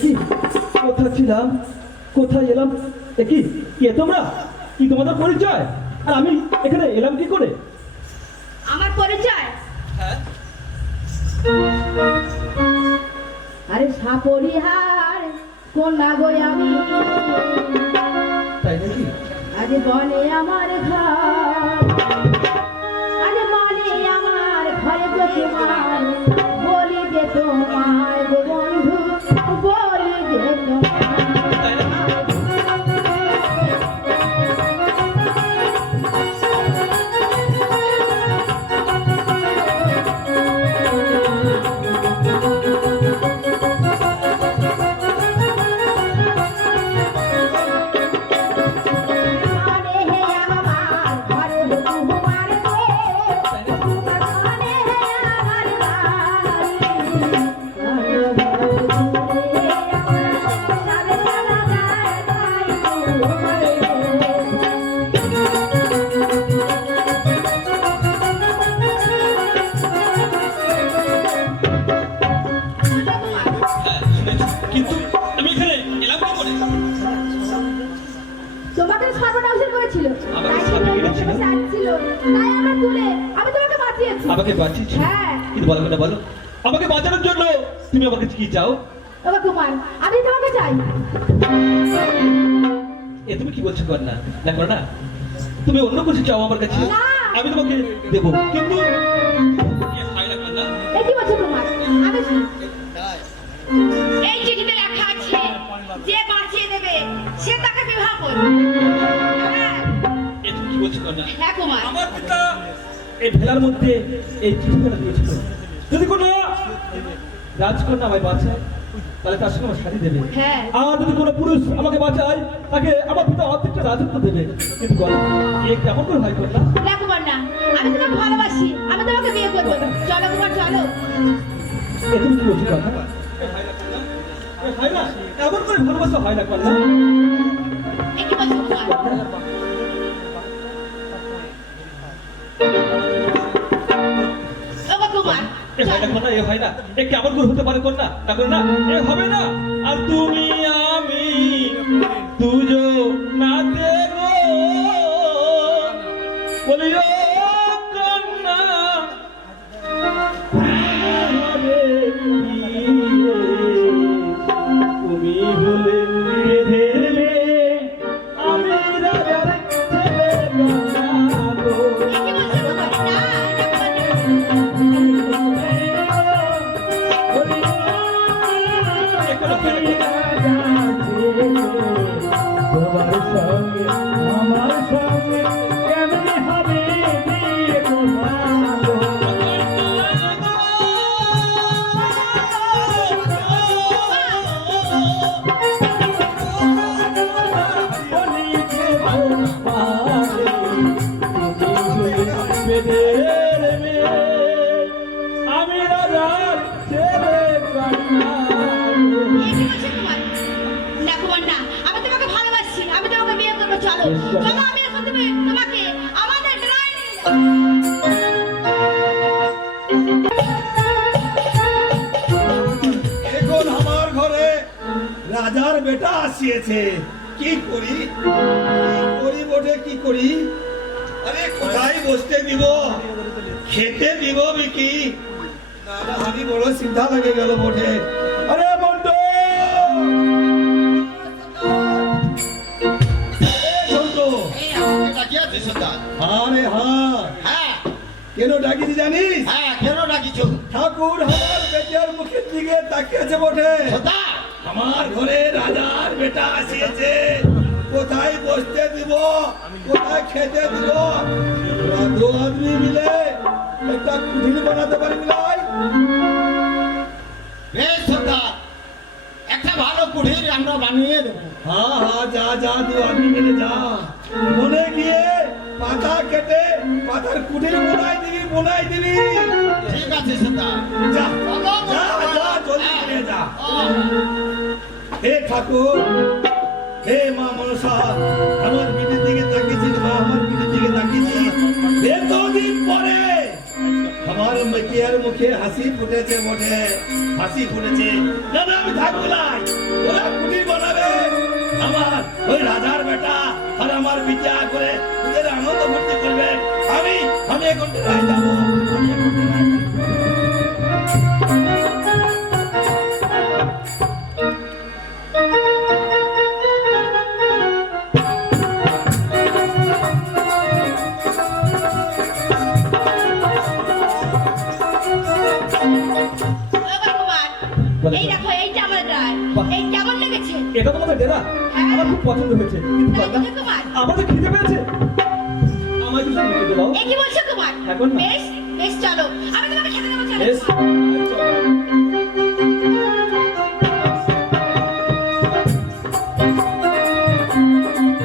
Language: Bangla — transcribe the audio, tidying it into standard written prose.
কি কোথায় ছিলাম, কোথায় এলাম? কি কে তোমরা? কি তোমাদের পরিচয়? আর আমি এখানে এলাম কি করে? আমার পরিচয়? হ্যাঁ, আরে সাপরিহার কন্যা গো আমি, তাই নাকি? আরে বনে আমার ঘর, আরে বনে আমার ঘরে তো তোমার বলি যে তোমার গো বন্ধু, বলি যে তাই নাকি? কিন্তু আমি এখানে এলাম কি করে? তোমাকে সর্বনাশের করেছিল, আমাকে সাপে কেটেছিল? ছিল তাই আমার তুলে আমি তোমাকে বাঁচিয়েছি। আমাকে বাঁচিয়েছো? হ্যাঁ। কিন্তু বলো কথা বলো, আমাকে বাঁচানোর জন্য তুমি আমার কাছে কি চাও? ওগো কুমার, আমি তোমাকে চাই। এ তুমি কি বলছো কন্যা? দেখো না, তুমি অন্য কিছু চাও আমার কাছে, না। আমি তোমাকে দেবো, কিন্তু এ হয় না কন্যা। এই কি বলছো কুমার? আমি এই চিঠিতে লেখা আছে যে বাঁচিয়ে দেবে সে তাকে বিবাহ করবে। হ্যাঁ, এ তুমি কি বলছো কন্যা? হ্যাঁ কুমার, আমার পিতা এই ভেলার মধ্যে এই চিঠিখানা দিয়েছিল, যদি কোনো রাজকন্যা আমায় বাঁচায় তাহলে তার সঙ্গে আমার শাড়ি দেবে, হ্যাঁ। আর যদি কোনো পুরুষ আমাকে বাঁচায় তাকে আমার পিতা অর্ধেকটা রাজত্ব দেবে। কিন্তু বলো এ কেমন করে হয় কন্যা? না কুমার না, আমি তোমাকে ভালোবাসি, আমি তোমাকে বিয়ে করবো। চলো কুমার চলো। এ তুমি কি বলছো কন্যা? এ হয় না কন্যা, এ হয় না, এমন করে ভালোবাসা হয় না কন্যা। এই কি বলছো কুমার? ওগো কুমার এ হয় না কন্যা, এ হয় না, এ কেমন করে হতে পারে কন্যা? না করে না, এ হবে না। আর তুমি আমি দুজনাতে গো বলিও কন্যা হবে কি রে? তুমি হলে বেঁধে মেয়ে, আমি রাজার ছেলে কন্যা গো। এই কি বলছো কুমার? না, তোমার সঙ্গে আমার সঙ্গে কেমন হবে বিয়ে তোমার? আমি রাজার ছেলে কন্যা। এই কি বলছো কুমার? না কুমার না, আমি তোমাকে ভালোবাসি, আমি তোমাকে বিয়ে করবো। চলো চলো, আমি এখন তোমাকে আমাদের গ্রামে নিয়ে যাবো। এখন আমার ঘরে রাজার বেটা আসিয়েছে, কি করি বটে, কি করি? আরে কোথায় বসতে দিব, খেতে দিব কি? না না, আমি বড় চিন্তা লেগে গেল বটে। আরে বন্ধু, এই আমাকে ডাকিয়াছিস সর্দার? আরে হ্যাঁ, হ্যাঁ কেন ডাকিনি জানিস? হ্যাঁ, কেন ডাকিছ ঠাকুর আমার বেটার মুখের দিকে তাকিয়েছে বটে। সর্দার? আমার ঘরে রাজার বেটা আসিয়েছে, কোথায় বসতে দিব, কোথায় খেতে দিব? তোরা দু আদমি মিলে একটা কুঠির বানাতে পারি মিলাই? বেশ সর্দার, একটা ভালো কুঠির আমরা বানিয়ে দেবো। হ্যাঁ হ্যাঁ, যা যা, দু আদমি মিলে যা, মনে গিয়ে পাতা কেটে পাতার কুঠির বোনাই দিবি। ঠিক আছে সর্দার। যা যা যা, জলদি করে যা। হে ঠাকুর, হে মা মনসা, আমার বিটির দিকে তাকিয়েছিস মা, আমার বিটির দিকে তাকিয়েছিস। এতদিন পরে আমার মেয়ের মুখে হাসি হাসি ফুটেছে বটে, হাসি ফুটেছে। না না, আমি থাকবো নাই, ওরা কুটির বানাবে। আমার ওই রাজার বেটা আর আমার বিচার করে ওদের আনন্দ ভর্তি করবে। আমি এখন টেরায় যাবো, আমি এখন টেরায় যাবো। এবার কুমার, বলে এই দাও। দেখো এইটা আমার ড্রাই। বাহ। এই কেমন লেগেছে? এটা তোমাদের ডেরা? হ্যাঁ। আমার খুব পছন্দ হয়েছে, কিন্তু তাহলে কন্যা, কোথায় কুমার? আমার তো খিদে পেয়েছে, আমায় কিছু খেতে দাও। এ কি বলছো কুমার? এখন না। বেশ বেশ চলো, আমি তোমাকে খেতে দেবো, চলো। বেশ, চলো।